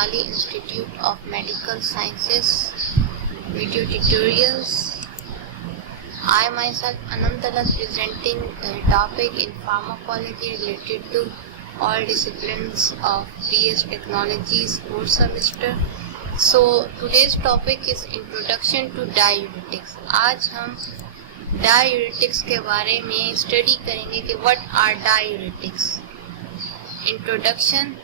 Vaishali Institute of Medical Sciences video tutorials. I myself Anantalat presenting a topic in pharmacology related to all disciplines of PS Technologies fourth semester. So today's topic is Introduction to Diuretics. आज हम diuretics के बारे में study करेंगे कि what are diuretics. Introduction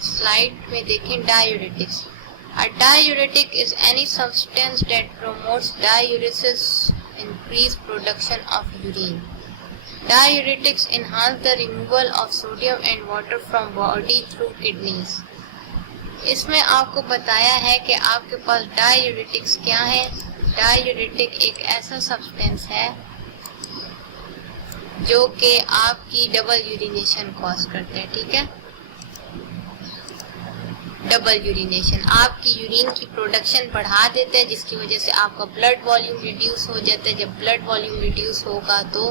slide में देखें diuretics. A diuretic is any substance that promotes diuresis, increase production of urine. Diuretics enhance the removal of sodium and water from body through kidneys. इसमें आपको बताया है कि आपके पास डायूरेटिक्स क्या है. डायूरेटिक एक ऐसा सब्सटेंस है जो कि आपकी डबल यूरिनेशन कॉज करते हैं. ठीक है, डबल यूरिनेशन आपकी यूरिन की प्रोडक्शन बढ़ा देता है, जिसकी वजह से आपका ब्लड वॉल्यूम रिड्यूस हो जाता है. जब ब्लड वॉल्यूम रिड्यूस होगा तो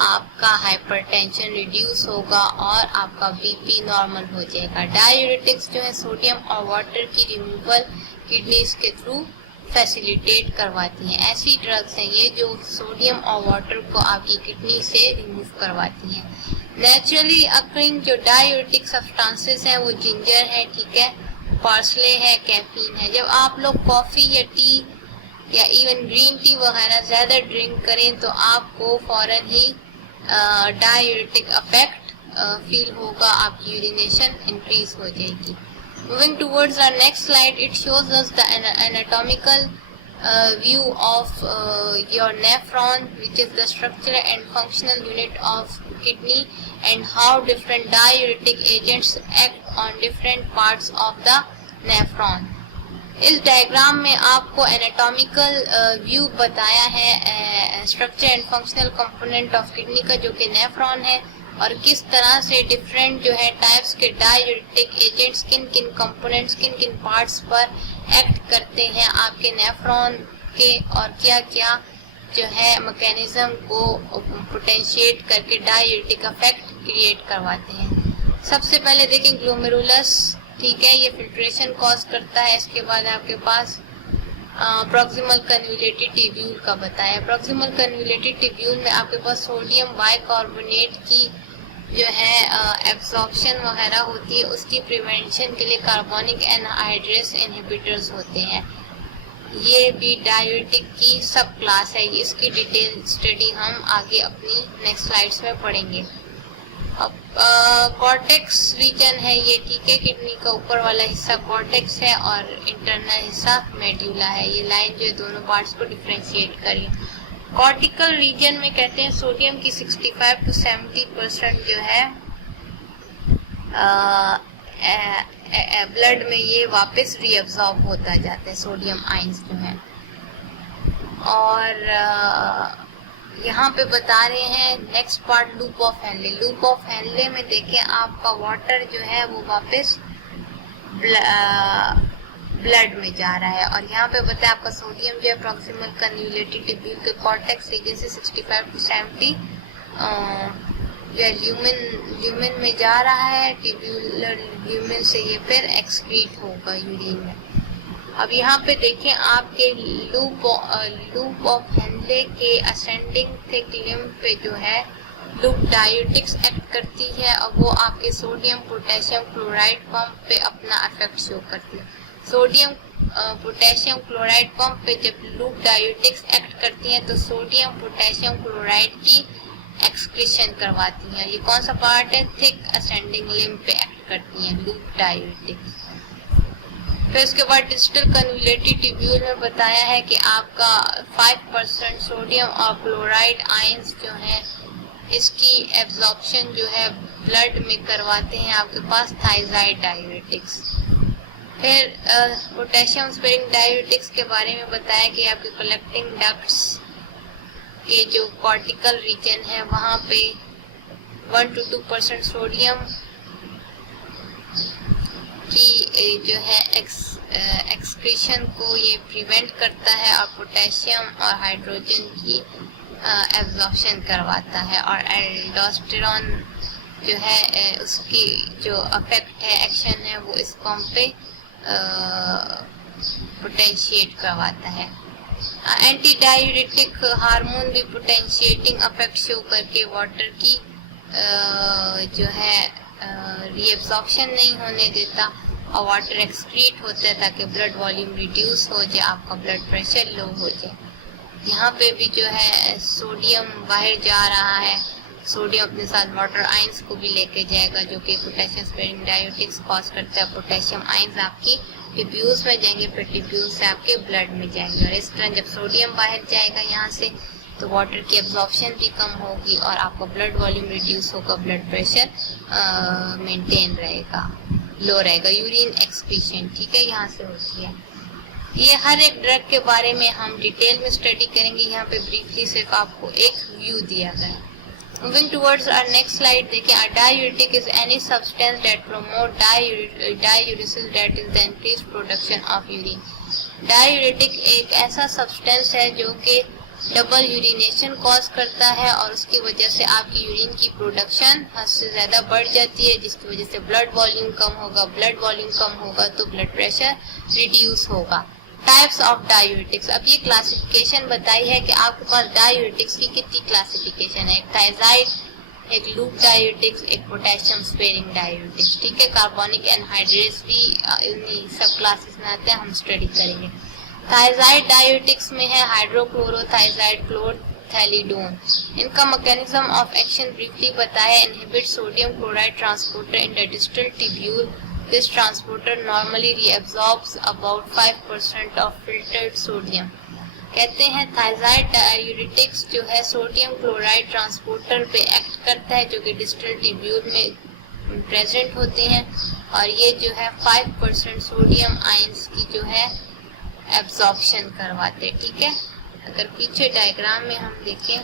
आपका हाइपरटेंशन रिड्यूस होगा और आपका बीपी नॉर्मल हो जाएगा. डायूरेटिक्स जो है सोडियम और वाटर की रिमूवल किडनीज के थ्रू फैसिलिटेट करवाती हैं. ऐसी ड्रग्स हैं ये जो सोडियम और वाटर को आपकी किडनी से रिमूव करवाती हैं. नेचुरली अकरिंग जो डायूरेटिक सब्सटेंसेस हैं वो जिंजर है, ठीक है, पार्सले है, कैफीन है. जब आप लोग कॉफी या टी या इवन ग्रीन टी वगैरह ज्यादा ड्रिंक करें तो आपको फौरन ही डायूरेटिक इफेक्ट फील होगा, आपकी यूरिनेशन इंक्रीज हो जाएगी. Moving towards our next slide, it shows us the anatomical view of your nephron, which is the structural and functional unit of kidney, and how different diuretic agents act on different parts of the nephron. इस diagram में आपको anatomical view बताया है structure and functional component of kidney का, जो कि nephron है, और किस तरह से डिफरेंट जो है टाइप्स के डायूरेटिक एजेंट्स किन किन कंपोनेंट्स किन किन पार्ट्स पर एक्ट करते हैं आपके नेफ्रॉन के, और क्या क्या जो है मैकेनिज्म को पोटेंशिएट करके डायूरेटिक इफेक्ट क्रिएट करवाते हैं. सबसे पहले देखें ग्लोमेरुलस, ठीक है, ये फिल्ट्रेशन कॉज करता है. इसके बाद आपके पास प्रॉक्सिमल कन्वोल्यूटेड ट्यूब्यूल का बताया. प्रॉक्सिमल कन्वोल्यूटेड ट्यूब्यूल में आपके पास सोडियम बाइकार्बोनेट की जो है एब्जॉर्प्शन वगैरह होती है, उसकी प्रिवेंशन के लिए कार्बोनिक एनहाइड्रेस इनहिबिटर्स होते हैं. ये भी डायूरेटिक की सब क्लास है. इसकी डिटेल स्टडी हम आगे अपनी नेक्स्ट स्लाइड्स में पढ़ेंगे. अब कॉर्टेक्स रीजन है ये, ठीक है, किडनी का ऊपर वाला हिस्सा कॉर्टेक्स है और इंटरनल हिस्सा मेड्यूला है. ये लाइन जो है दोनों पार्ट्स को डिफरेंशिएट करिए. कॉर्टिकल रीजन में कहते हैं सोडियम की 65 to 70% जो है ब्लड में ये वापस रीअब्सॉर्ब होता जाता है, सोडियम आयंस जो है. और यहाँ पे बता रहे हैं next part loop of Henle. Loop of Henle में देखें आपका वाटर जो है वो वापस ब्लड में जा रहा है, और यहाँ पे बताया आपका सोडियम जो है प्रॉक्सिमल कन्वोल्यूटेड ट्यूब्यूल के कॉर्टेक्स रीजन से 65 to 70 जो है ल्यूमेन में जा रहा है. ट्यूब्यूलर ल्यूमेन से ये फिर एक्सक्रीट होगा यूरिन में. अब यहाँ पे देखें आपके लूप ऑफ हेनले के असेंडिंग थिक लिम्ब पे जो है लूप डायूरेटिक्स एक्ट करती है, और वो आपके सोडियम पोटेशियम क्लोराइड पंप पे अपना इफेक्ट शो करती है. सोडियम पोटेशियम क्लोराइड पंप पे जब लूप डायूरेटिक्स एक्ट करती हैं तो सोडियम पोटेशियम क्लोराइड की एक्सक्रीशन करवाती हैं. ये कौन सा पार्ट है? थिक असेंडिंग लिम्ब पे एक्ट करती हैं लूप डायूरेटिक्स. फिर उसके बाद डिस्टल कन्वोल्यूटेड ट्यूब्यूल में बताया है कि आपका 5% सोडियम और क्लोराइड आयंस जो है इसकी एब्जॉर्प्शन जो है ब्लड में करवाते हैं आपके पास थायजाइड डायूरेटिक्स. फिर पोटेशियम स्पेरिंग डायूरेटिक्स के बारे में बताया कि आपके कलेक्टिंग डक्ट्स के जो कॉर्टिकल रीजन है वहाँ पे 1 to 2% सोडियम की जो है एक्सक्रीशन को ये प्रिवेंट करता है, और पोटेशियम और हाइड्रोजन की एब्जॉर्प्शन करवाता है. और एल्डोस्टेरॉन जो है उसकी जो इफेक्ट है, एक्शन है, वो इस पंप पे पोटेंशिएट करवाता है। एंटी डायूरेटिक हार्मोन भी पोटेंशिएटिंग इफेक्ट शो करके वाटर की जो है रीअब्जॉर्प्शन नहीं होने देता और वाटर एक्सक्रीट होता है ताकि ब्लड वॉल्यूम रिड्यूस हो जाए, आपका ब्लड प्रेशर लो हो जाए। यहाँ पे भी जो है सोडियम बाहर जा रहा है, सोडियम अपने साथ वाटर आयंस को भी लेके जाएगा जो कि पोटेशियम स्पेयरिंग डायूरेटिक्स कॉज करता है। पोटेशियम आयंस आपकी टिब्यूल्स में जाएंगे, फिर टिब्यूल्स से आपके ब्लड में जाएंगे और इस तरह जब सोडियम बाहर जाएगा यहाँ से तो वाटर की एब्जॉर्प्शन भी कम होगी और आपका ब्लड वॉल्यूम रिड्यूस होगा, ब्लड प्रेशर मेंटेन रहेगा, लो रहेगा। यूरिन एक्सक्रीशन, ठीक है, यहाँ से होती है। ये हर एक ड्रग के बारे में हम डिटेल में स्टडी करेंगे, यहाँ पे ब्रीफली सिर्फ आपको एक व्यू दिया गया है। Moving towards our next slide, देखिए a diuretic is any substance that promote diuresis, that is the increased production of urine. Diuretic एक ऐसा सब्सटेंस है जो कि डबल यूरिनेशन कॉज करता है और उसकी वजह से आपकी यूरिन की प्रोडक्शन हद से ज्यादा बढ़ जाती है, जिसकी वजह से ब्लड वॉल्यूम कम होगा। ब्लड वॉल्यूम कम होगा तो ब्लड प्रेशर रिड्यूस होगा। टाइप्स ऑफ डायूरेटिक्स, अब ये क्लासिफिकेशन बताई है कि आपके पास डायूरेटिक्स की कितनी क्लासिफिकेशन है, एक थायजाइड, एक लूप डायूरेटिक्स, एक पोटेशियम स्पेयरिंग डायूरेटिक्स, ठीक है। कार्बोनिक एनहाइड्रेट्स भी इन्हीं सब क्लासेस में आते हैं, हम स्टडी करेंगे। थायजाइड डायूरेटिक्स में है हाइड्रोक्लोरोथायजाइड, क्लोरथैलिडोन। इनका मैकेनिज्म ऑफ एक्शन ब्रीफली बताया, inhibit sodium chloride transporter in the distal tubule. This transporter normally reabsorbs about 5% of filtered sodium. कहते हैं थायजाइड डायूरेटिक्स जो है सोडियम क्लोराइड ट्रांसपोर्टर पे एक्ट करता है जो कि डिस्टल ट्यूब्यूल में प्रेजेंट होते हैं और ये जो है 5% सोडियम आयंस की जो है एब्जॉर्प्शन करवाते, ठीक है। अगर पीछे डायग्राम में हम देखें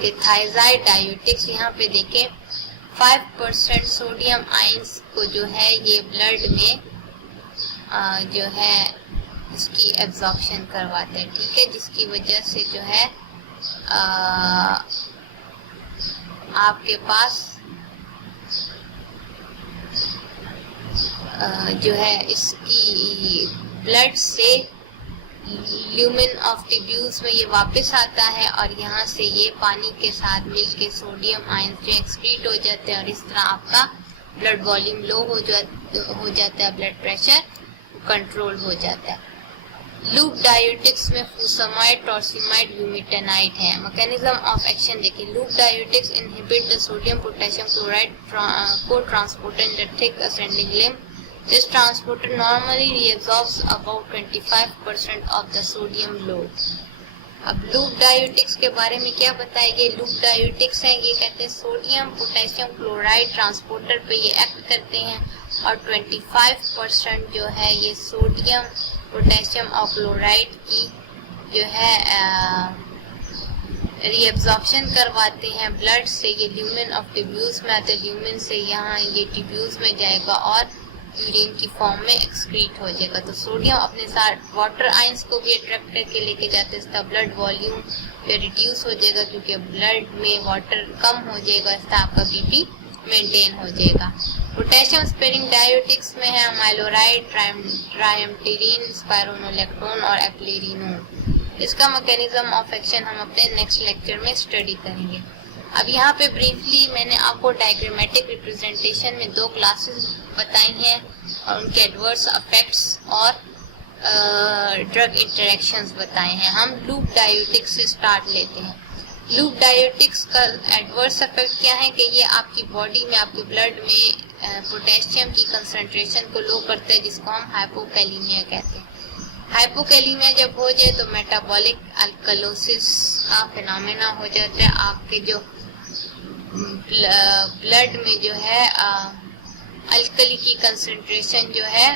कि थायजाइड डायूरेटिक्स, यहाँ पे देखें 5% सोडियम आयंस को जो है ये ब्लड में जो है इसकी एब्जॉर्प्शन करवाते हैं, ठीक है, जिसकी वजह से जो है आपके पास जो है इसकी ब्लड से ल्यूमेन ऑफ टिब्यूल्स में ये वापस आता है और यहाँ से ये पानी के साथ मिलके सोडियम आयंस जो एक्सक्रीट हो जाते हैं और इस तरह आपका ब्लड वॉल्यूम लो हो जाता है, ब्लड प्रेशर कंट्रोल हो जाता है। लूप डायूरेटिक्स में फुसामाइड, टॉर्सिमाइड, ब्यूमेटेनाइड है। मैकेनिज्म ऑफ एक्शन देखिए, loop diuretics inhibit the sodium potassium chloride cotransporter in the thick ascending limb. This transporter normally reabsorbs about 25% of the sodium load. अब loop diuretics के बारे में क्या बताएंगे, loop diuretics हैं, ये कहते हैं सोडियम पोटेशियम क्लोराइड ट्रांसपोर्टर पे ये एक्ट करते हैं और 25% जो है ये सोडियम पोटेशियम और क्लोराइड की जो है रीअब्जॉर्प्शन करवाते हैं ब्लड से। ये ल्यूमेन ऑफ टिब्यूल्स में आते हैं, ल्यूमेन से यहाँ ये टिब्यूल्स में जाएगा और यूरिन की फॉर्म में एक्सक्रीट हो जाएगा। तो सोडियम अपने साथ वाटर आयंस को भी अट्रैक्ट करके लेके जाते हैं, इसका ब्लड वॉल्यूम पे रिड्यूस हो जाएगा क्योंकि ब्लड में वाटर कम हो जाएगा, इसका आपका बीपी मेंटेन हो जाएगा। पोटेशियम स्पेयरिंग डायूरेटिक्स में है माइलोराइड, ट्राइएम्टेरिन, स्पाइरोनोलैक्टोन और एप्लेरिनोन। इसका मैकेनिज्म ऑफ एक्शन हम अपने नेक्स्ट लेक्चर में स्टडी करेंगे। अब यहाँ पे ब्रीफली मैंने आपको डायग्रामेटिक रिप्रेजेंटेशन में दो क्लासेस बताई हैं और उनके एडवर्स इफेक्ट्स और ड्रग इंटरेक्शंस बताए हैं। हम लूप डायूरेटिक्स से स्टार्ट लेते हैं। लूप डायूरेटिक्स का एडवर्स इफेक्ट क्या है कि ये आपकी बॉडी में, आपके ब्लड में पोटेशियम की कंसंट्रेशन को लो करते हैं, जिसको हम हाइपोकैलीमिया कहते हैं। हाइपोकैलीमिया जब हो जाए तो मेटाबॉलिक अल्कलोसिस का फिनोमेना हो जाता है, आपके जो ब्लड में जो है अल्कली की कंसंट्रेशन जो है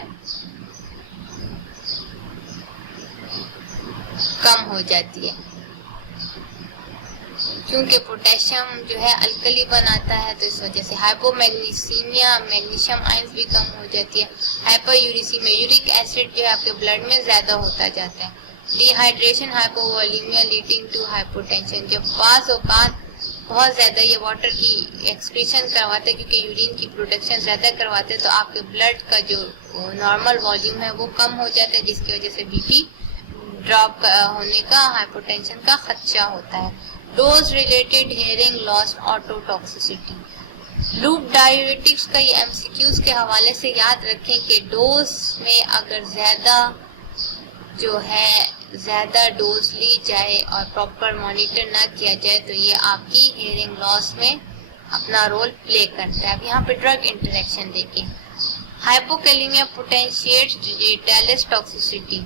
कम हो जाती है क्योंकि पोटेशियम जो है अल्कली बनाता है, तो इस वजह से हाइपोमैग्नीसीमिया, मैग्नीशियम आयंस भी कम हो जाती है। हाइपरयूरिसीमिया, यूरिक एसिड जो है आपके ब्लड में ज्यादा होता जाता है। Dehydration, hypovolemia leading to hypotension, जब बाज़ औक़ात बहुत ज़्यादा ये वाटर की एक्सक्रीशन करवाते हैं, क्योंकि यूरिन की प्रोडक्शन ज़्यादा करवाते हैं, तो आपके ब्लड का जो नॉर्मल वॉल्यूम है वो कम हो जाता है, जिसकी वजह से बीपी ड्रॉप होने का, हाइपोटेंशन का खदशा होता है। Dose related hearing loss, ototoxicity. Loop diuretics का ये एमसीक्यूज के हवाले से याद रखें कि डोज में अगर ज़्यादा डोज ली जाए और प्रॉपर मॉनिटर ना किया जाए तो ये आपकी हेयरिंग लॉस में अपना रोल प्ले करता है। अब यहाँ पे ड्रग इंटरेक्शन देखें। Hypokalemia potentiates digitalis toxicity.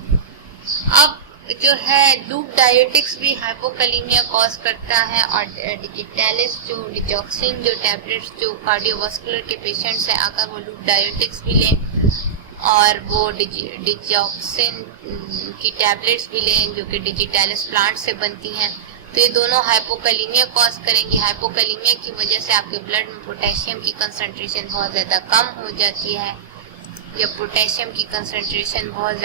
अब जो है लूप डायूरेटिक्स भी हाइपोकैलेमिया कॉज करता है, और डिजिटालिस जो डिजॉक्सिन जो टैबलेट्स जो कार्डियोवास्कुलर के पेशेंट्स हैं, अगर वो लूप डायूरेटिक्स भी लें और वो डिजॉक्सिन की टैबलेट्स भी लें जो कि डिजिटालिस प्लांट से बनती हैं, तो ये दोनों हाइपोकैलेमिया कॉज करेंगी। हाइपोकैलेमिया की वजह से आपके ब्लड में पोटेशियम की कंसंट्रेशन बहुत ज़्यादा कम हो जाती है। जब पोटेशियम की कंसंट्रेशन बहुत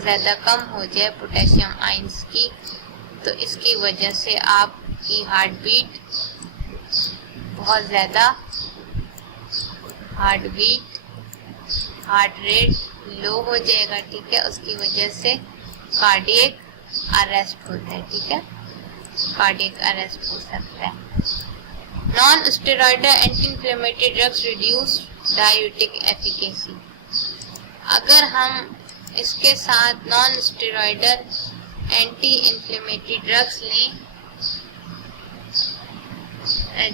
ज़्यादा कम हो जाए पोटेशियम आयंस की, तो इसकी वजह से आपकी हार्ट रेट लो हो जाएगा, ठीक है। उसकी वजह से कार्डियक अरेस्ट होता है, ठीक है, कार्डियक अरेस्ट हो सकता है। Non steroidal anti inflammatory drugs reduce diuretic efficacy. अगर हम इसके साथ non steroidal anti inflammatory drugs लें,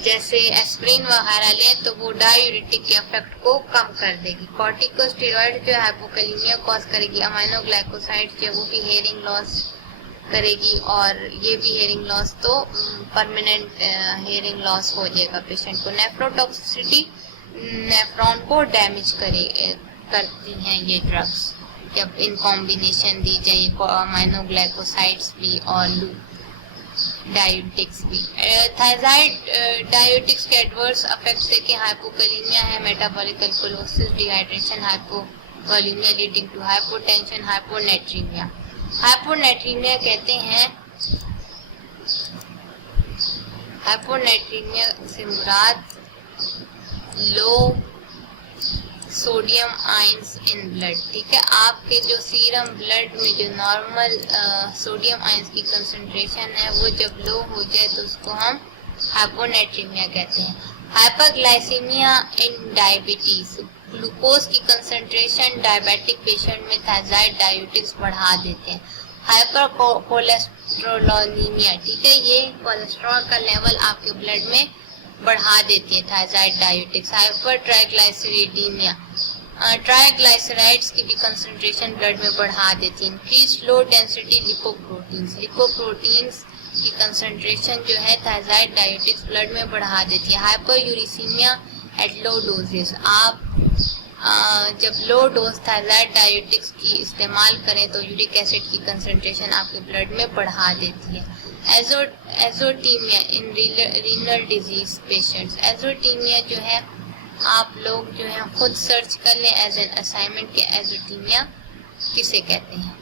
जैसे एस्प्रिन वगैरह लें, तो वो डायूरेटिक के इफेक्ट को कम कर देगी। कॉर्टिकोस्टेरॉइड जो हाइपोकैलेमिया कॉज करेगी, अमाइनोग्लाइकोसाइड जो वो भी हेयरिंग लॉस करेगी, और ये भी हेयरिंग लॉस तो परमानेंट हेयरिंग लॉस हो जाएगा पेशेंट को। नेफ्रोटॉक्सिसिटी, नेफ्रॉन को डैमेज करती हैं ये ड्रग्स जब इन कॉम्बिनेशन दी जाए, अमाइनोग्लाइकोसाइड्स भी और लूप डायूरेटिक्स भी। थायराइड डायूरेटिक्स के एडवर्स इफेक्ट्स देखें। हाइपोकैलेमिया है, metabolic alkalosis, dehydration, hypovolemia leading to hypotension, hyponatremia. Hyponatremia कहते हैं, हाइपोनेट्रीमिया से मुराद low sodium ions in blood, ठीक है। आपके जो सीरम ब्लड में जो नॉर्मल सोडियम आयंस की कंसंट्रेशन है वो जब लो हो जाए तो उसको हम हाइपोनेट्रीमिया कहते हैं। Hyperglycaemia in diabetes. ग्लूकोज की कंसंट्रेशन डायबिटिक पेशेंट में थायराइड डायूरेटिक्स बढ़ा देते हैं। हाइपर कोलेस्ट्रोलोनीमिया, ठीक है, ये कोलेस्ट्रॉल का लेवल आपके ब्लड में बढ़ा देती है थायराइड डायूरेटिक्स। हाइपर ट्राइग्लाइसरीडीमिया, ट्राइग्लाइसराइड्स की भी कंसंट्रेशन ब्लड में बढ़ा देती है। Increase low density lipoproteins, lipoproteins की कंसंट्रेशन जो है थायराइड डायूरेटिक्स ब्लड में बढ़ा देती है। Hyper uricaemia at low doses. आप जब लो डोज थायराइड डायूरेटिक्स की इस्तेमाल करें तो यूरिक एसिड की कंसंट्रेशन आपके ब्लड में बढ़ा देती है। एजोटीमिया इन रीनल डिजीज पेशेंट्स। एजोटीमिया जो है आप लोग जो है खुद सर्च कर लें एज एन असाइनमेंट के एजोटीमिया किसे कहते हैं।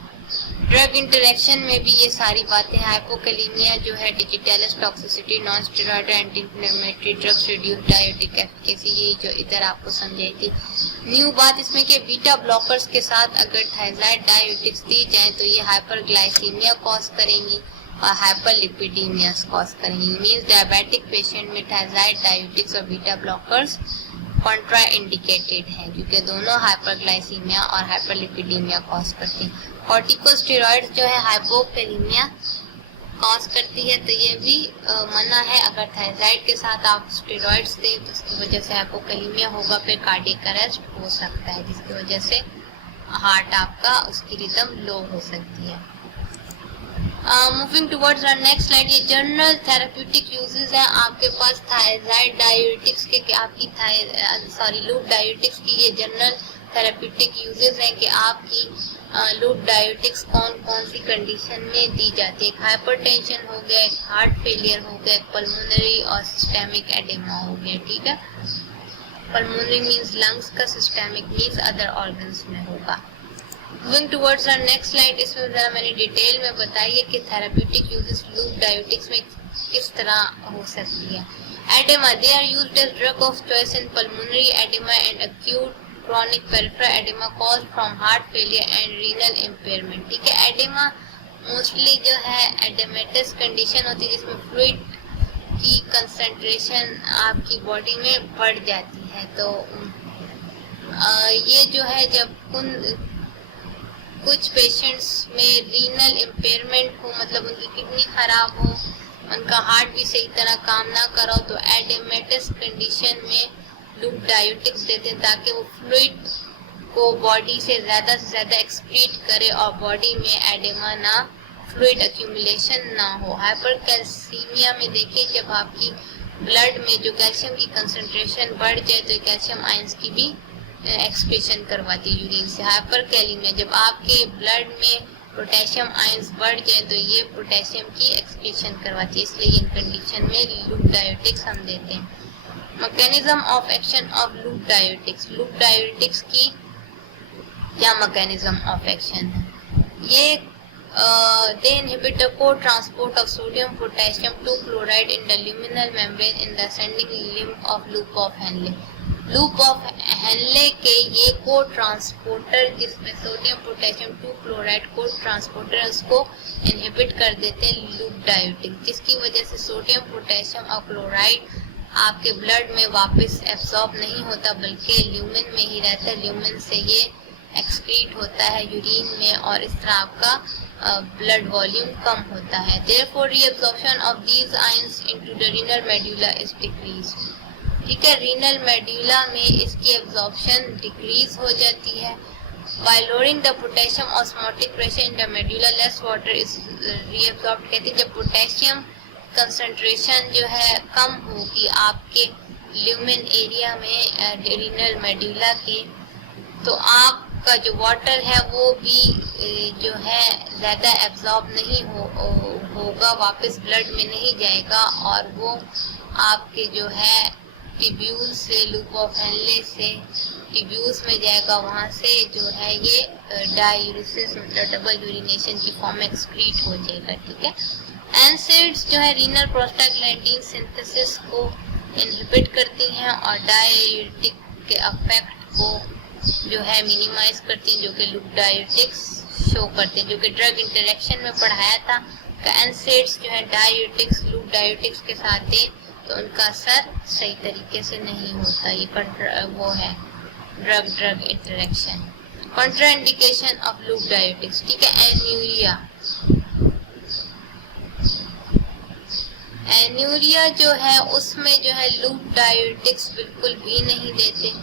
ड्रग इंटरेक्शन में भी ये सारी बातें। हाइपोकैलेमिया जो है digitalis toxicity, non steroidal anti inflammatory drugs reduce diuretic efficacy, ये जो इधर आपको समझाई थी। न्यू बात इसमें कि बीटा ब्लॉकर्स के साथ अगर थायराइड डायूरेटिक्स दी जाए तो ये हाइपरग्लाइसीमिया कॉज करेंगी और हाइपरलिपिडीमिया कॉज करेंगी। मींस डायबिटिक पेशेंट में थायराइड डायूरेटिक्स और बीटा ब्लॉकर्स कॉन्ट्रा इंडिकेटेड हैं, क्योंकि दोनों हाइपरग्लाइसीमिया और हाइपरलिपिडीमिया कॉज करते हैं। कॉर्टिकोस्टेरॉइड जो है हाइपोकैलेमिया कॉज करती है, तो ये भी मना है। अगर थायराइड के साथ आप स्टेरॉइड्स दें तो उसकी वजह से हाइपोकैलेमिया होगा, फिर कार्डियक अरेस्ट हो सकता है, जिसकी वजह से हार्ट आपका उसकी रिदम लो हो सकती है। Moving towards our next slide, ये जनरल थेराप्यूटिक यूजेस हैं आपके पास थायराइड डायूरेटिक्स के, आपकी लूप डायूरेटिक्स की ये जनरल थेराप्यूटिक यूजेस हैं कि आपकी लूप डायूरेटिक्स कौन कौन सी कंडीशन में दी जाती है। हाइपरटेंशन हो गया, हार्ट फेलियर हो गया, पल्मोनरी और सिस्टेमिक एडेमा हो गया, ठीक है। पल्मोनरी मींस लंग्स का, सिस्टेमिक मींस अदर ऑर्गन्स में होगा। Moving towards our next slide, इसमें जरा मैंने डिटेल में बताई है कि थेराप्यूटिक यूजेस लूप डायोटिक्स में किस तरह हो सकती है। Edema, they are used as drug of choice in pulmonary edema and acute chronic peripheral edema caused from heart failure and renal impairment। ठीक है, एडेमा मोस्टली जो है एडेमेटस कंडीशन होती है जिसमें फ्लूइड की कंसंट्रेशन आपकी बॉडी में बढ़ जाती है। तो ये जो है जब कुछ पेशेंट्स में रीनल इम्पेयरमेंट हो, मतलब उनकी किडनी खराब हो, उनका हार्ट भी सही तरह काम ना करो, तो एडेमेटस कंडीशन में लूप डायोटिक्स देते हैं ताकि वो फ्लूइड को बॉडी से ज़्यादा एक्सक्रीट करे और बॉडी में एडेमा ना, फ्लूइड एक्यूमुलेशन ना हो। हाइपरकैल्सीमिया में देखिए जब आपकी ब्लड में जो कैल्शियम की कंसंट्रेशन बढ़ जाए तो कैल्शियम आयंस की भी एक्सक्रीशन करवाती है यूरिन से। हाइपरकैलीमिया, जब आपके ब्लड में पोटेशियम आयंस बढ़ जाए तो ये पोटेशियम की एक्सक्रीशन करवाती है, इसलिए इन कंडीशन में लूप डायोटिक्स हम देते हैं। Mechanism of action of loop diuretics, loop diuretics की क्या मैकेनिज्म ऑफ एक्शन है? ये they inhibit the co-transport of sodium potassium 2 chloride in the luminal membrane in the ascending limb of loop of Henle। Loop of Henle के ये को transporter जिसमें sodium potassium 2 chloride को transporter उसको inhibit कर देते हैं लूप डायोटिक, जिसकी वजह से सोडियम पोटेशियम और क्लोराइड आपके ब्लड में वापस एब्सॉर्ब नहीं होता बल्कि ल्यूमेन में ही रहता है। ल्यूमेन से ये एक्सक्रीट होता है यूरिन में और इस तरह आपका ब्लड वॉल्यूम कम होता है। Therefore reabsorption of these ions into the renal medulla is decreased. ठीक है, रीनल मेडुला में इसकी एब्जॉर्प्शन डिक्रीज हो जाती है। By lowering the potassium osmotic pressure in the medulla, less water is reabsorbed। कहते हैं जब पोटेशियम कंसंट्रेशन जो है कम होगी आपके ल्यूमेन एरिया में रीनल मेडुला के, तो आपका जो वाटर है वो भी जो है ज़्यादा एब्जॉर्ब नहीं होगा, वापस ब्लड में नहीं जाएगा और वो आपके जो है टिब्यूल से, लूप ऑफ हेनले से टिब्यूल्स में जाएगा, वहाँ से जो है ये डायूरिसिस मतलब डबल यूरिनेशन की फॉर्म एक्सक्रीट हो जाएगा। ठीक है, एनसेड्स जो है रीनल प्रोस्टाग्लैंडिन सिंथेसिस को इनहिबिट करती हैं और डायूरेटिक के इफेक्ट को जो है मिनिमाइज करती हैं, जो कि लूप डायोटिक्स शो करते हैं, जो कि ड्रग इंटरेक्शन में पढ़ाया था। एनसेड्स जो है डायूरेटिक्स लूप डायोटिक्स के साथ दें तो उनका असर सही तरीके से नहीं होता, ये वो है drug interaction. Contraindication of loop diuretics. ठीक है, एन्यूरिया जो है उसमें जो है लूप डायोटिक्स बिल्कुल भी नहीं देते।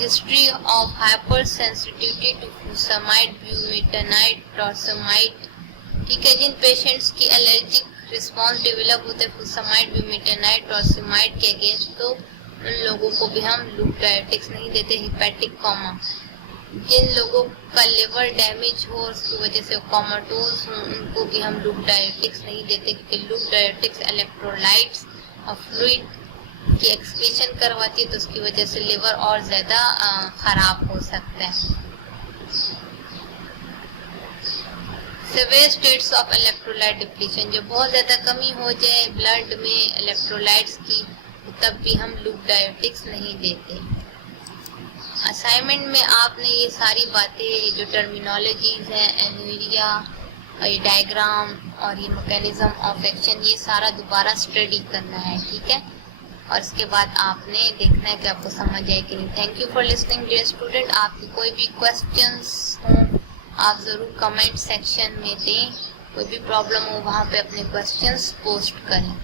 History of hypersensitivity to furosemide, bumetanide, torsemide. ठीक है, जिन पेशेंट्स की एलर्जिक रिस्पॉन्स डेवलप होते हैं फुसामाइड, ब्यूमेटानाइड, टॉर्समाइड के अगेंस्ट, तो उन लोगों को भी हम लूप डायोटिक्स नहीं देते। हिपैटिक कोमा, जिन लोगों का लिवर डैमेज हो उसकी वजह से कोमाटोज हो, उनको भी हम लूप डायोटिक्स नहीं देते क्योंकि लूप डायोटिक्स इलेक्ट्रोलाइट्स और फ्लूइड की एक्सक्रीशन करवाती है, तो उसकी वजह से लिवर और ज़्यादा खराब हो सकता है। Severe states of electrolyte depletion, जो बहुत ज़्यादा कमी हो जाए ब्लड में इलेक्ट्रोलाइट्स की, तब भी हम लूप डायोटिक्स नहीं देते। असाइनमेंट में आपने ये सारी बातें जो टर्मिनोलॉजीज हैं, एन्यूरिया और ये डायग्राम और ये मैकेनिज्म ऑफ एक्शन, ये सारा दोबारा स्टडी करना है। ठीक है, और इसके बाद आपने देखना है कि आपको समझ आए कि नहीं। Thank you for listening dear student. आपकी कोई भी क्वेश्चंस हों आप ज़रूर कमेंट सेक्शन में दें, कोई भी प्रॉब्लम हो वहाँ पे अपने क्वेश्चंस पोस्ट करें।